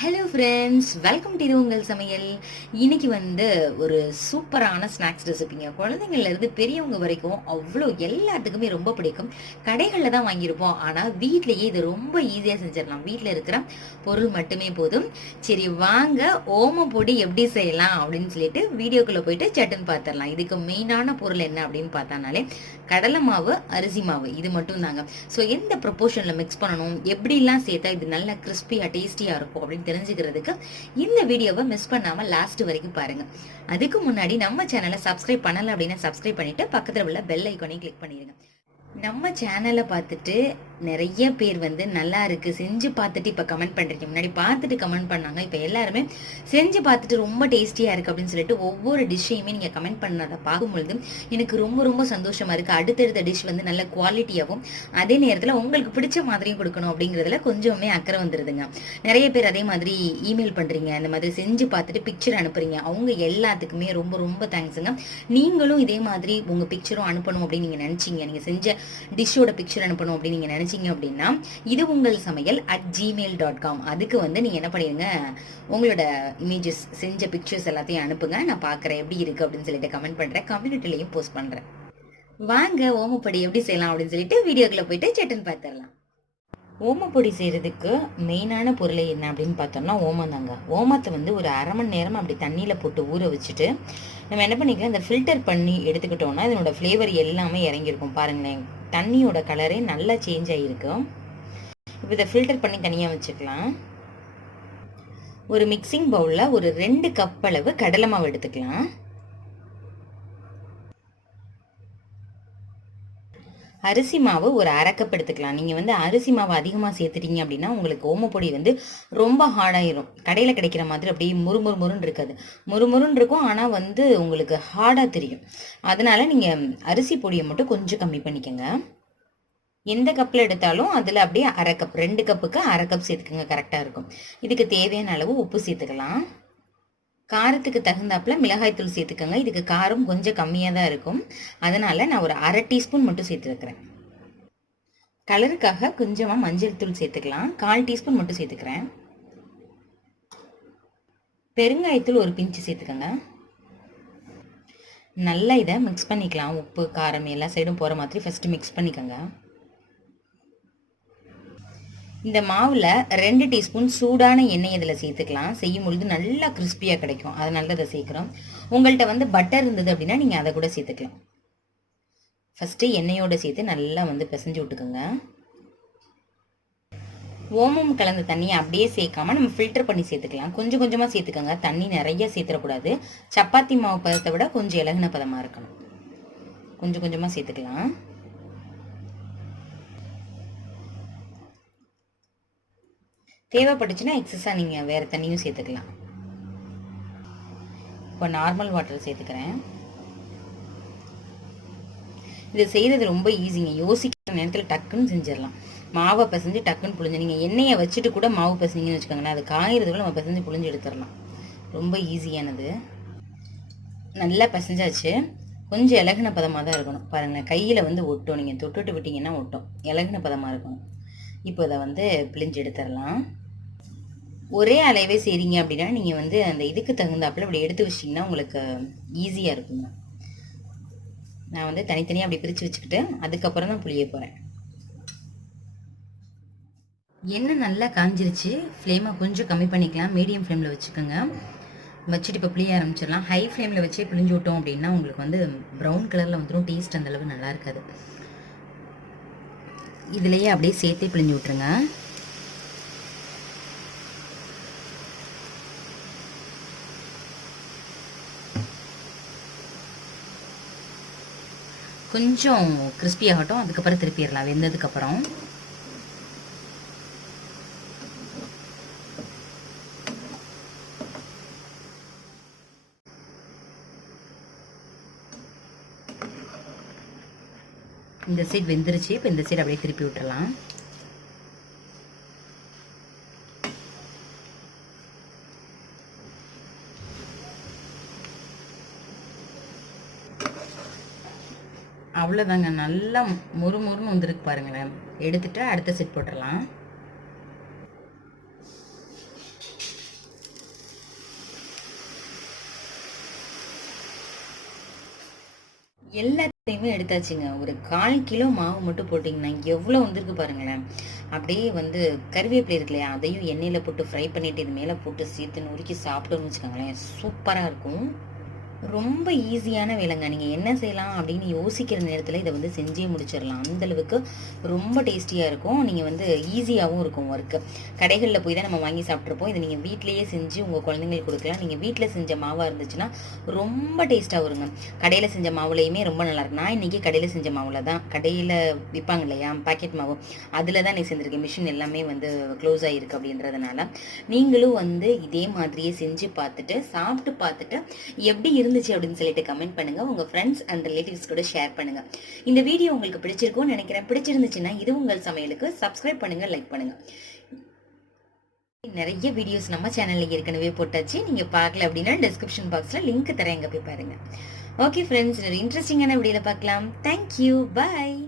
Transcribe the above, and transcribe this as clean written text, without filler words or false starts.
Hello friends, welcome to இது உங்கள் சமையல். இன்னைக்கு ஒரு சூப்பரான ஸ்நாக்ஸ் ரெசிபிங்க. குழந்தைங்கள்லேருந்து பெரியவங்க வரைக்கும் அவ்வளோ எல்லாத்துக்குமே ரொம்ப பிடிக்கும். கடைகளில் தான் வாங்கியிருப்போம், ஆனால் வீட்லேயே இது ரொம்ப ஈஸியாக செஞ்சிடலாம். வீட்டில் இருக்கிற பொருள் மட்டுமே போதும். சரி வாங்க, ஓமம் பொடி எப்படி செய்யலாம் அப்படின்னு சொல்லிட்டு வீடியோக்குள்ளே போயிட்டு சட்டுன்னு பார்த்துடலாம். இதுக்கு மெயினான பொருள் என்ன அப்படின்னு பார்த்தானாலே கடலை மாவு, அரிசி மாவு, இது மட்டும் தாங்க. ஸோ எந்த ப்ரொப்போர்ஷனில் மிக்ஸ் பண்ணணும், எப்படிலாம் சேர்த்தா இது நல்லா கிறிஸ்பியாக டேஸ்டியாக இருக்கும் அப்படின்னு தெரிஞ்சுக்கிறதுக்கு இந்த வீடியோவை மிஸ் பண்ணாம லாஸ்ட் வரைக்கும் பாருங்க. அதுக்கு முன்னாடி நம்ம சேனலை சப்ஸ்கிரைப் பண்ணல அப்படின்னா சப்ஸ்கிரைப் பண்ணிட்டு பக்கத்துல உள்ள பெல் ஐக்கானையும் கிளிக் பண்ணிடுங்க. நம்ம சேனலை பார்த்துட்டு நிறைய பேர் நல்லா இருக்கு செஞ்சு பார்த்துட்டு இப்போ கமெண்ட் பண்ணுறீங்க. முன்னாடி பார்த்துட்டு கமெண்ட் பண்ணாங்க, இப்போ எல்லாருமே செஞ்சு பார்த்துட்டு ரொம்ப டேஸ்டியாக இருக்குது அப்படின்னு சொல்லிட்டு ஒவ்வொரு டிஷ்ஷையுமே நீங்கள் கமெண்ட் பண்ணதை பார்க்கும்பொழுது எனக்கு ரொம்ப ரொம்ப சந்தோஷமாக இருக்குது. அடுத்தடுத்த டிஷ் நல்ல குவாலிட்டியாகவும் அதே நேரத்தில் உங்களுக்கு பிடிச்ச மாதிரியும் கொடுக்கணும் அப்படிங்கிறதுல கொஞ்சமே அக்கறை வந்துடுதுங்க. நிறைய பேர் அதே மாதிரி இமெயில் பண்ணுறீங்க, இந்த மாதிரி செஞ்சு பார்த்துட்டு பிக்சர் அனுப்புறீங்க. அவங்க எல்லாத்துக்குமே ரொம்ப ரொம்ப தேங்க்ஸுங்க. நீங்களும் இதே மாதிரி உங்கள் பிக்சரும் அனுப்பணும் அப்படின்னு நீங்கள் நினச்சிங்க, நீங்கள் செஞ்ச டிஷ்ஷோட பிக்சர் அனுப்பணும் அப்படின்னு நீங்கள் நினச்சிங்க அப்படின்னா இது உங்கள் சமையல் @gmail.com. அதுக்கு நீங்கள் என்ன பண்ணிடுங்க, உங்களோட இமேஜஸ் செஞ்ச பிக்சர்ஸ் எல்லாத்தையும் அனுப்புங்க. நான் பார்க்குறேன் எப்படி இருக்குது அப்படின்னு சொல்லிட்டு கமெண்ட் பண்ணுறேன், கம்யூனிட்டிலையும் போஸ்ட் பண்ணுறேன். வாங்க ஓமப்பொடி எப்படி செய்யலாம் அப்படின்னு சொல்லிட்டு வீடியோக்குள்ளே போயிட்டு சட்டுன்னு பார்த்துடலாம். ஓமப்பொடி செய்கிறதுக்கு மெயினான பொருளை என்ன அப்படின்னு பார்த்தோம்னா ஓமம் தாங்க. ஓமத்தை ஒரு அரை மணி நேரம் அப்படி தண்ணியில் போட்டு ஊற வச்சுட்டு நம்ம என்ன பண்ணிக்கலாம், இந்த ஃபில்டர் பண்ணி எடுத்துக்கிட்டோம்னா இதனோட ஃப்ளேவர் எல்லாமே இறங்கியிருக்கும். பாருங்களேன், தண்ணியோட கலரே நல்லா சேஞ்ச் ஆகிருக்கும். இப்போ இதை ஃபில்டர் பண்ணி தனியாக வச்சுக்கலாம். ஒரு மிக்சிங் பவுலில் ஒரு 2 கப் அளவு கடலை மாவு எடுத்துக்கலாம். அரிசி மாவு ஒரு அரை கப் எடுத்துக்கலாம். நீங்கள் அரிசி மாவு அதிகமாக சேர்த்துட்டீங்க அப்படின்னா உங்களுக்கு ஓமப்பொடி ரொம்ப ஹார்டாயிரும். கடையில் கிடைக்கிற மாதிரி அப்படியே முறுமுறுன்னு இருக்காது. முறுமுறுன்னு இருக்கும், ஆனால் உங்களுக்கு ஹார்டாக தெரியும். அதனால நீங்கள் அரிசி பொடியை மட்டும் கொஞ்சம் கம்மி பண்ணிக்கோங்க. எந்த கப்பில் எடுத்தாலும் அதில் அப்படியே அரை கப், 2 கப்புக்கு அரை கப் சேர்த்துக்கோங்க, கரெக்டாக இருக்கும். இதுக்கு தேவையான அளவு உப்பு சேர்த்துக்கலாம். காரத்துக்கு தகுந்தாப்புல மிளகாய்த்தூள் சேர்த்துக்கோங்க. இதுக்கு காரம் கொஞ்சம் கம்மியாக தான் இருக்கும், அதனால நான் ஒரு அரை டீஸ்பூன் மட்டும் சேர்த்துருக்கிறேன். கலருக்காக கொஞ்சமாக மஞ்சள் தூள் சேர்த்துக்கலாம், 1/4 டீஸ்பூன் மட்டும் சேர்த்துக்கிறேன். பெருங்காயத்தூள் ஒரு பிஞ்சு சேர்த்துக்கோங்க. நல்லா இதை மிக்ஸ் பண்ணிக்கலாம். உப்பு காரம் எல்லா சைடும் போகிற மாதிரி ஃபஸ்ட்டு மிக்ஸ் பண்ணிக்கோங்க. இந்த மாவில் 2 டீஸ்பூன் சூடான எண்ணெய் இதில் சேர்த்துக்கலாம். செய்யும் பொழுது நல்லா கிறிஸ்பியாக கிடைக்கும், அதனால தான் இதை சேர்க்குறோம். உங்கள்கிட்ட பட்டர் இருந்தது அப்படின்னா நீங்கள் அதை கூட சேர்த்துக்கலாம். ஃபஸ்ட்டு எண்ணெயோடு சேர்த்து நல்லா பிசைஞ்சு விட்டுக்குங்க. ஓமம் கலந்த தண்ணியை அப்படியே சேர்க்காம நம்ம ஃபில்டர் பண்ணி சேர்த்துக்கலாம். கொஞ்சம் கொஞ்சமாக சேர்த்துக்கோங்க, தண்ணி நிறைய சேர்த்துடக்கூடாது. சப்பாத்தி மாவு பதத்தை விட கொஞ்சம் இலகுன பதமாக இருக்கணும். கொஞ்சம் கொஞ்சமாக சேர்த்துக்கலாம். தேவைப்பட்டுச்சுன்னா எக்ஸஸாக நீங்கள் வேறு தண்ணியும் சேர்த்துக்கலாம். இப்போ நார்மல் வாட்டர் சேர்த்துக்கிறேன். இது செய்கிறது ரொம்ப ஈஸிங்க. யோசிக்கிற நேரத்தில் டக்குன்னு செஞ்சிடலாம். மாவை பிசைஞ்சு டக்குன்னு புழிஞ்சு, நீங்கள் எண்ணெயை வச்சுட்டு கூட மாவு பிசைஞ்சிங்கன்னு வச்சுக்கோங்களேன், அது காய்கிறதுக்குள்ள நம்ம பிசைஞ்சு புழிஞ்சு எடுத்துடலாம். ரொம்ப ஈஸியானது. நல்லா பிசைஞ்சாச்சு. கொஞ்சம் இலகுன பதமாக தான் இருக்கணும். பாருங்கள், கையில் ஒட்டும், நீங்கள் தொட்டுட்டு விட்டிங்கன்னா ஒட்டும். இலகுன பதமாக இருக்கணும். இப்போ இதை பிழிஞ்சு எடுத்துடலாம். ஒரே அளவே செய்கிறீங்க அப்படின்னா நீங்கள் அந்த இதுக்கு தகுந்தாப்புல அப்படி எடுத்து வச்சிட்டிங்கன்னா உங்களுக்கு ஈஸியாக இருக்குங்க. நான் தனித்தனியாக அப்படி பிரித்து வச்சுக்கிட்டு அதுக்கப்புறம் தான் புளிய போகிறேன். எண்ணெய் நல்லா காஞ்சிருச்சு. ஃப்ளேமை கொஞ்சம் கம்மி பண்ணிக்கலாம், மீடியம் ஃப்ளேமில் வச்சுக்கோங்க. வச்சுட்டு இப்போ புளிய ஆரம்பிச்சிடலாம். ஹை ஃப்ளேமில் வச்சே பிழிஞ்சு விட்டோம் அப்படின்னா உங்களுக்கு ப்ரௌன் கலரில் வந்துடும், டேஸ்ட் அந்தளவு நல்லா இருக்காது. இதுலேயே அப்படியே சேர்த்தே பிழிஞ்சு விட்ருங்க. கொஞ்சம் கிறிஸ்பி ஆகட்டும், அதுக்கப்புறம் திருப்பிடலாம் வெந்ததுக்கப்புறம். இந்த சைடு வெந்துருச்சு. இப்போ இந்த சைடு அப்படியே திருப்பி விட்டுறலாம். அவ்வளோதாங்க, நல்லா முறுமுறுன்னு வந்துருக்கு பாருங்களேன். எடுத்துட்டு அடுத்த செட் போட்டுடலாம். எல்லாத்தையுமே எடுத்தாச்சுங்க. ஒரு 1/4 கிலோ மாவு மட்டும் போட்டிங்கன்னா, எவ்வளோ வந்திருக்கு பாருங்களேன். அப்படியே வந்து கறிவேப்பிலை இருக்கு இல்லையா, அதையும் எண்ணெயில போட்டு ஃப்ரை பண்ணிட்டு இது மேல போட்டு சேர்த்து நொறுக்கி சாப்பிட்டோம்னு வச்சுக்கோங்களேன், சூப்பரா இருக்கும். ரொம்ப ஈஸியான வேலைங்க. நீங்க என்ன செய்யலாம் அப்படின்னு யோசிக்கிற நேரத்துல இத வந்து செஞ்சே முடிச்சிடலாம். அந்த அளவுக்கு ரொம்ப டேஸ்டியா இருக்கும். நீங்க வந்து ஈஸியாவும் இருக்கும் ஒர்க்கு. கடைகள்ல போய் தான் நம்ம வாங்கி சாப்பிட்டுருப்போம். இத நீங்க வீட்லயே செஞ்சு உங்க குழந்தைங்களுக்கு குடுக்கலாம். நீங்க வீட்ல செஞ்ச மாவா இருந்துச்சுன்னா, ரொம்ப டேஸ்ட்டா வருங்க. கடையில செஞ்ச மாவுலயுமே ரொம்ப நல்லாயிருக்கும். நான் இன்னைக்கு கடையில செஞ்ச மாவுல தான் கடையில விப்பாங்க இல்லையா? பாக்கெட் மாவு. அதுல தான் இன்னைக்கு செஞ்சிருக்கேன். மிஷின் எல்லாமே வந்து க்ளோஸ் ஆயிருக்கு அப்படின்றதுனால. நீங்களும் வந்து இதே மாதிரியே செஞ்சு பார்த்துட்டு, சாப்பிட்டு பார்த்துட்டு எப்படி இருந்துச்சு அப்படின்னு சொல்லிட்டு கமெண்ட் பண்ணுங்க. உங்க ஃப்ரெண்ட்ஸ் அண்ட் ரிலேட்டிவ்ஸ் கூட ஷேர் பண்ணுங்க. இந்த வீடியோ உங்களுக்கு பிடிச்சிருக்கும்னு நினைக்கிறேன். பிடிச்சிருந்துச்சுன்னா இது உங்கள் சமையலுக்கு சப்ஸ்கிரைப் பண்ணுங்க, லைக் பண்ணுங்க. நிறைய வீடியோஸ் நம்ம சேனல்ல ஏற்கனவே போட்டாச்சு. நீங்க பார்க்கல அப்படின்னா டிஸ்கிரிப்ஷன் பாக்ஸ்ல லிங்க் தரேன், எங்க போய் பாருங்க. ஓகே ஃப்ரெண்ட்ஸ், ஒரு இன்ட்ரெஸ்டிங்கான வீடியோல பார்க்கலாம். தேங்க்யூ, பாய்.